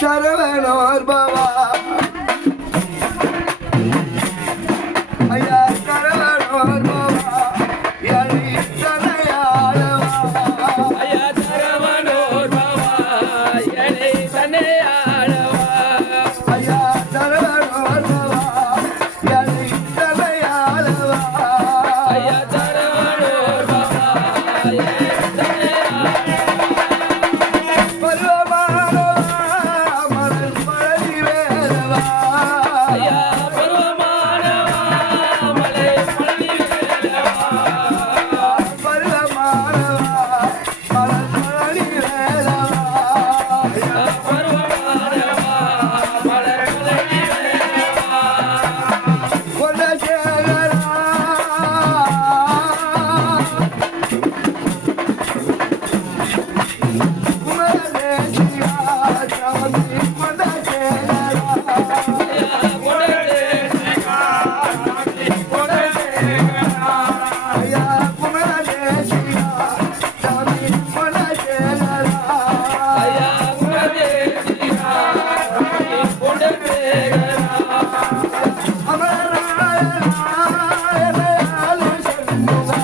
சரவணோர் பவா ஐயா சரவணோர் பவா எனை தன்னையாளவா ஐயா சரவணோர் பவா எனை தன்னையாளவா ஐயா சரவணோர் பவா எனை தன்னையாளவா ஐயா சரவணோர் பவா எனை தன்னையாளவா பருவமானவா மலர் பழனி வேலவா ஐயா பருவமானவா மலை பழனி வேலவா பருவமானவா மலர் பழனி வேலவா ஐயா பருவமானவா மலை பழனி வேலவா குலசேகரா குமரேசியா சாமி குலசேகரா ஐயா குமரேசியா சாமி குலசேகரா அமரநாராயண சண்முகா